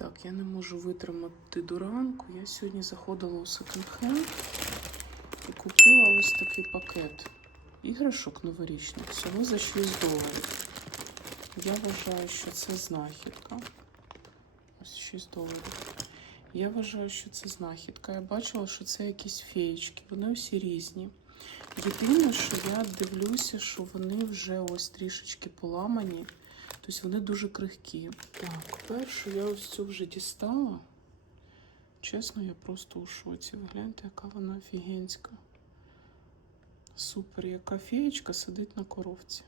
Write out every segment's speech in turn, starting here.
Так, я не можу витримати до ранку. Я сьогодні заходила у секонд-хенд і купила ось такий пакет іграшок новорічних всього за 6 доларів. Я вважаю, що це знахідка. Ось 6 доларів. Я вважаю, що це знахідка. Я бачила, що це якісь феєчки. Вони всі різні. Єдине, що я дивлюся, що вони вже ось трішечки поламані. Тобто вони дуже крихкі. Так, першу я ось цю вже дістала. Чесно, я просто у шоці. Гляньте, яка вона офігенська. Супер, яка феєчка сидить на коровці.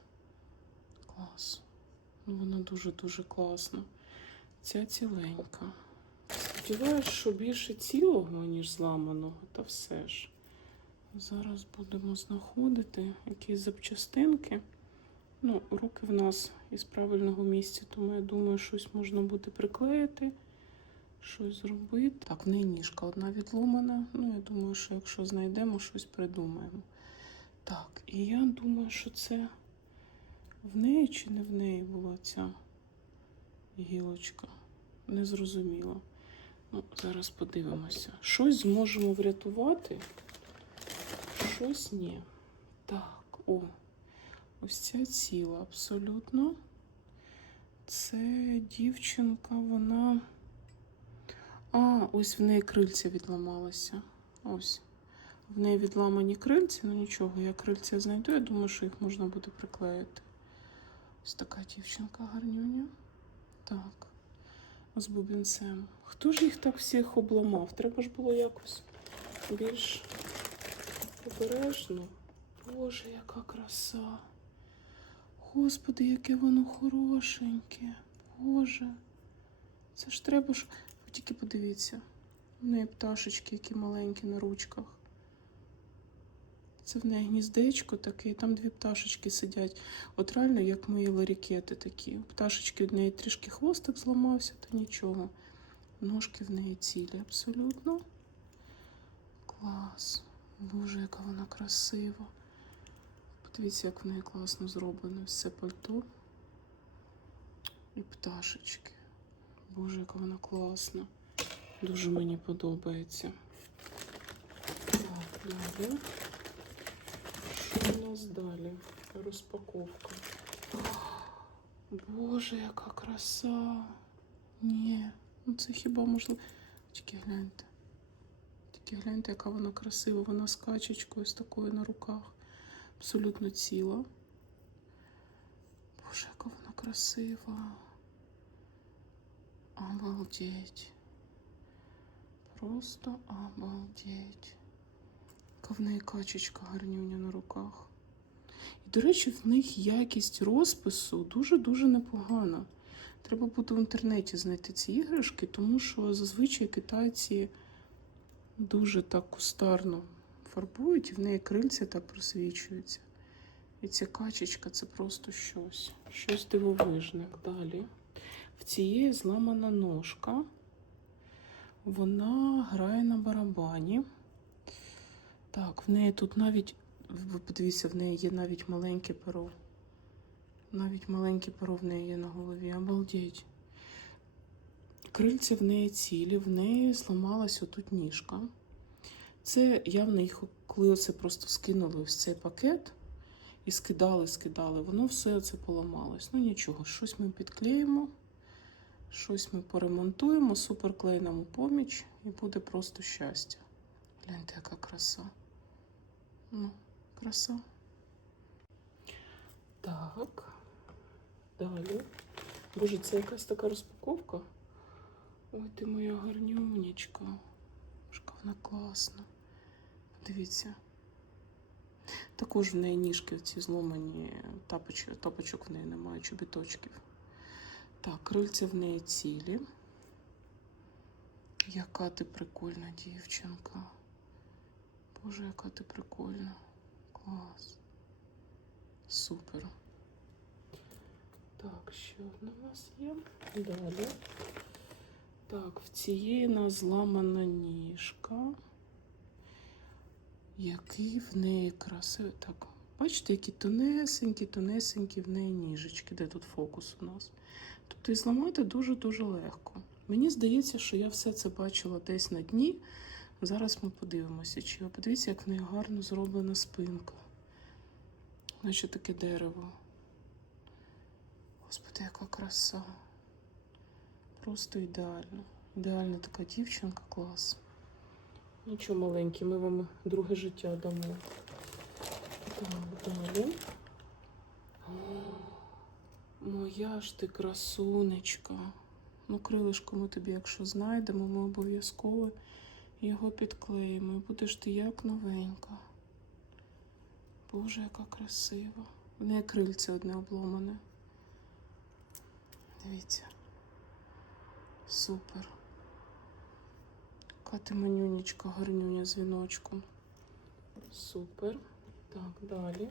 Клас. Ну, вона дуже-дуже класна. Ця ціленька. Сподіваюсь, що більше цілого, ніж зламаного, та все ж. Зараз будемо знаходити якісь запчастинки. Ну, руки в нас із правильного місця, тому я думаю, щось можна буде приклеїти, щось зробити. Так, в неї ніжка одна відломана. Ну, я думаю, що якщо знайдемо, щось придумаємо. Так, і я думаю, що це в неї чи не в неї була ця гілочка. Не зрозуміло. Ну, зараз подивимося. Щось зможемо врятувати, щось ні. Так, о. Ось ця ціла абсолютно. Це дівчинка, вона. А, ось в неї крильця відламалося. Ось. В неї відламані крильці, ну нічого, я крильця знайду, я думаю, що їх можна буде приклеїти. Ось така дівчинка гарнюня. Так. З бубінцем. Хто ж їх так всіх обламав? Треба ж було якось більш обережно. Боже, яка краса. Господи, яке воно хорошеньке. Боже. Це ж треба ж. Тільки подивіться. В неї пташечки, які маленькі на ручках. Це в неї гніздечко таке, і там дві пташечки сидять. От реально, як мої ларікети такі. Пташечки в неї трішки хвостик зламався, та нічого. Ножки в неї цілі абсолютно. Клас. Боже, яка вона красива. Подивіться, як в неї класно зроблено все пальто. І пташечки. Боже, яка вона класна. Дуже мені подобається. Так, далі. Що у нас далі? Розпаковка. Боже, яка краса. Ні, ну це хіба можливо. Тільки гляньте. Тільки гляньте, яка вона красива. Вона з качечкою з такою на руках. Абсолютно ціла. Боже, яка вона красива. Обалдеть. Просто обалдеть. Яка в неї качечка гарнюня на руках. І, до речі, в них якість розпису дуже-дуже непогана. Треба буде в інтернеті знайти ці іграшки, тому що зазвичай китайці дуже так кустарно фарбують, і в неї крильця так просвічуються. І ця качечка це просто щось. Щось дивовижне. Далі. В цієї зламана ножка. Вона грає на барабані. Так, в неї тут навіть, ви подивіться, в неї є навіть маленьке перо. Навіть маленьке перо в неї є на голові. Обалдеть. Крильця в неї цілі, в неї зламалась отут ніжка. Це явно їх, коли оце просто скинули ось цей пакет і скидали, скидали, воно все це поламалось. Ну нічого, щось ми підклеїмо, щось ми поремонтуємо, суперклей нам поміч, і буде просто щастя. Гляньте, яка краса. Ну, краса. Так. Далі. Боже, це якась така розпаковка. Ой, ти моя гарнюнечка. Вона класна. Дивіться. Також в неї ніжки ці зломані, тапоч, тапочок в неї немає, чобіточків. Так, крильця в неї цілі. Яка ти прикольна дівчинка. Боже, яка ти прикольна. Клас. Супер. Так, ще одна у нас є. Далі. Так, в цієї нас зламана ніжка. Який в неї красивий. Так, бачите, які тонесенькі, тонесенькі в неї ніжечки. Де тут фокус у нас? Тобто і зламати дуже-дуже легко. Мені здається, що я все це бачила десь на дні. Зараз ми подивимося, чи подивіться, як в неї гарно зроблена спинка. Наче таке дерево. Господи, яка краса. Просто ідеально. Ідеальна така дівчинка, клас. Нічого маленький, ми вам друге життя дамо. Так, далі. О, моя ж ти красунечка. Ну, крилишко ми тобі, якщо знайдемо, ми обов'язково його підклеїмо. І будеш ти як новенька. Боже, яка красива. В неї крильце одне обломане. Дивіться. Супер. Яка ти гарнюня з віночком. Супер. Так, далі.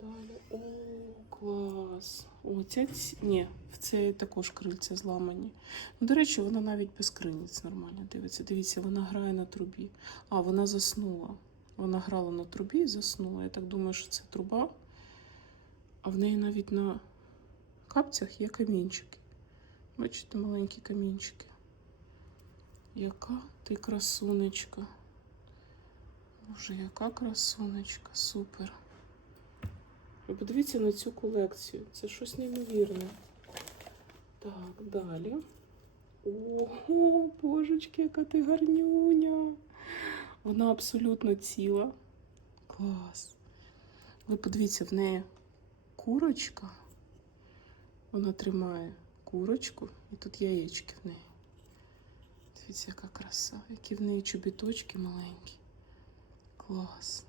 Далі. О, клас. О, ця ці... Ні, в це також крильця зламані. Ну, до речі, вона навіть без криниць нормально дивиться. Дивіться, вона грає на трубі. А, вона заснула. Вона грала на трубі і заснула. Я так думаю, що це труба. А в неї навіть на капцях є камінчики. Бачите, маленькі камінчики. Яка ти красунечка. Боже, яка красунечка, супер. Ви подивіться на цю колекцію. Це щось неймовірне. Так, далі. Ого, божечки, яка ти гарнюня. Вона абсолютно ціла. Клас. Ви подивіться, в неї курочка. Вона тримає курочку, і тут яєчки в неї. Дивіться, яка краса, які в неї чобіточки маленькі. Клас.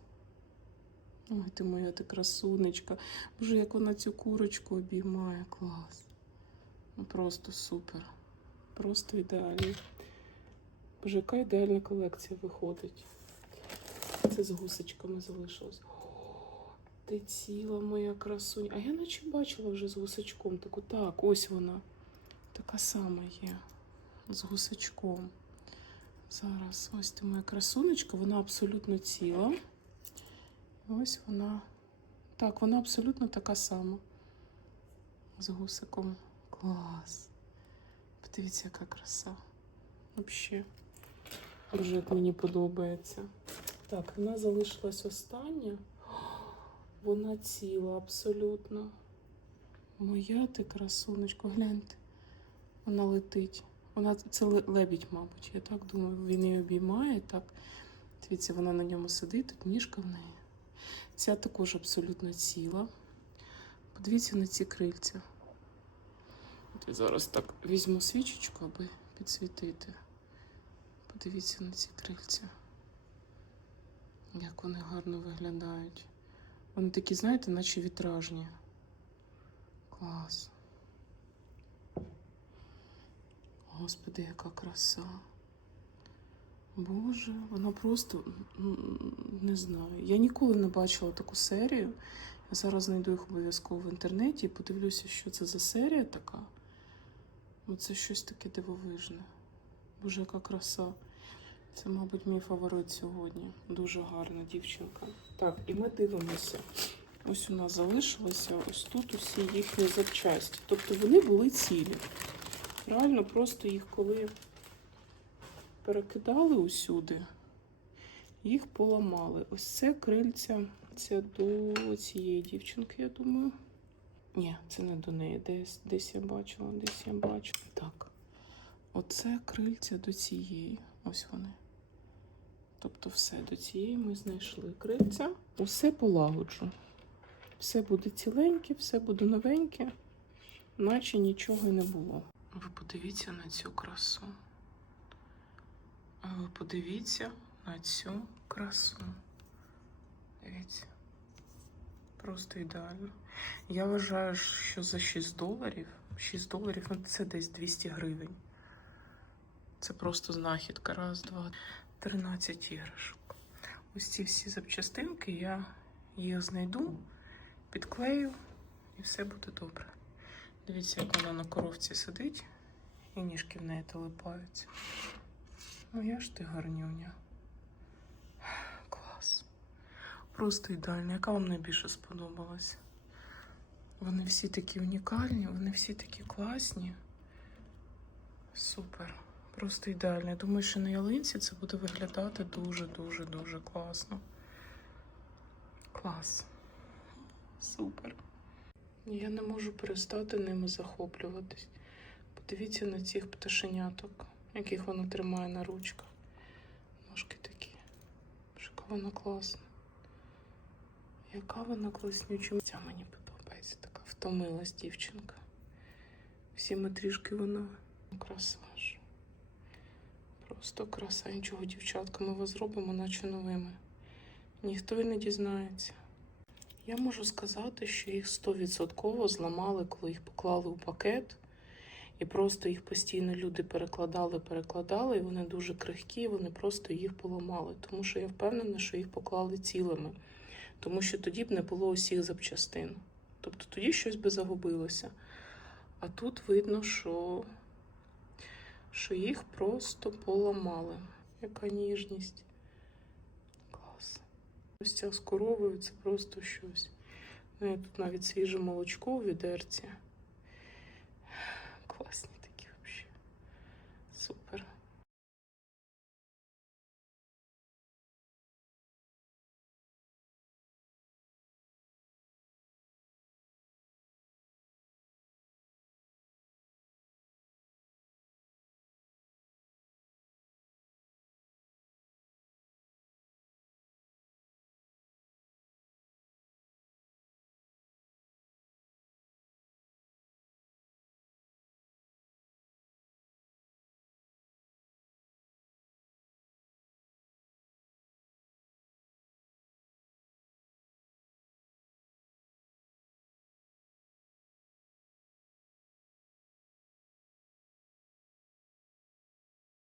Ой, ти моя ти красунечка. Боже, як вона цю курочку обіймає. Клас. Ну просто супер. Просто ідеально. Боже, яка ідеальна колекція виходить. Це з гусечками залишилось. О, ти ціла моя красуня. А я наче бачила вже з гусачком. Таку так, ось вона. Така сама є. З гусачком. Зараз ось ти моя красунечка, вона абсолютно ціла. Ось вона. Так, вона абсолютно така сама. З гусиком. Клас. Подивіться, яка краса. Взагалі. Як мені подобається. Так, вона залишилась остання. Вона ціла абсолютно. Моя ти красунечко, гляньте. Вона летить. Вона це лебідь, мабуть. Я так думаю, він її обіймає. Так. Дивіться, вона на ньому сидить, тут ніжка в неї. Ця також абсолютно ціла. Подивіться на ці крильця. От я зараз так візьму свічечку, аби підсвітити. Подивіться на ці крильця. Як вони гарно виглядають. Вони такі, знаєте, наче вітражні. Клас. Господи, яка краса. Боже, вона просто не знаю. Я ніколи не бачила таку серію. Я зараз знайду їх обов'язково в інтернеті і подивлюся, що це за серія така. Ну, це щось таке дивовижне. Боже, яка краса. Це, мабуть, мій фаворит сьогодні. Дуже гарна дівчинка. Так, і ми дивимося. Ось у нас залишилося ось тут усі їхні запчасті. Тобто вони були цілі. Реально, просто їх коли перекидали усюди, їх поламали. Ось це крильця, це до цієї дівчинки, я думаю. Ні, це не до неї. Десь, десь я бачила, десь я бачила. Так. Оце крильця до цієї. Ось вони. Тобто, все до цієї ми знайшли крильця. Усе полагоджу. Все буде ціленьке, все буде новеньке, наче нічого й не було. Ви подивіться на цю красу. Ви подивіться на цю красу. Дивіться. Просто ідеально. Я вважаю, що за 6 доларів, 6 доларів, ну це десь 200 гривень. Це просто знахідка. Раз, два, 13 іграшок. Ось ці всі запчастинки я їх знайду, підклею і все буде добре. Дивіться, як вона на коровці сидить, і ніжки в неї телепаються. Ну, я ж ти гарнюня. Клас. Просто ідеально. Яка вам найбільше сподобалась? Вони всі такі унікальні, вони всі такі класні. Супер. Просто ідеально. Я думаю, що на ялинці це буде виглядати дуже-дуже дуже класно. Клас. Супер. Я не можу перестати ними захоплюватись. Подивіться на цих пташеняток, яких вона тримає на ручках. Ножки такі. Яка вона класна. Яка вона класнюча. Ця мені подобається. Така втомилась дівчинка. Всі ми трішки вона краса ж. Просто краса. Нічого, дівчатка, ми вас зробимо, наче новими. Ніхто і не дізнається. Я можу сказати, що їх 100% зламали, коли їх поклали у пакет. І просто їх постійно люди перекладали, перекладали, і вони дуже крихкі, вони просто їх поламали. Тому що я впевнена, що їх поклали цілими. Тому що тоді б не було усіх запчастин. Тобто тоді щось би загубилося. А тут видно, що, що їх просто поламали. Яка ніжність. Ось з коровою це просто щось. Ну, я тут навіть свіже молочко у відерці. Класні такі взагалі. Супер.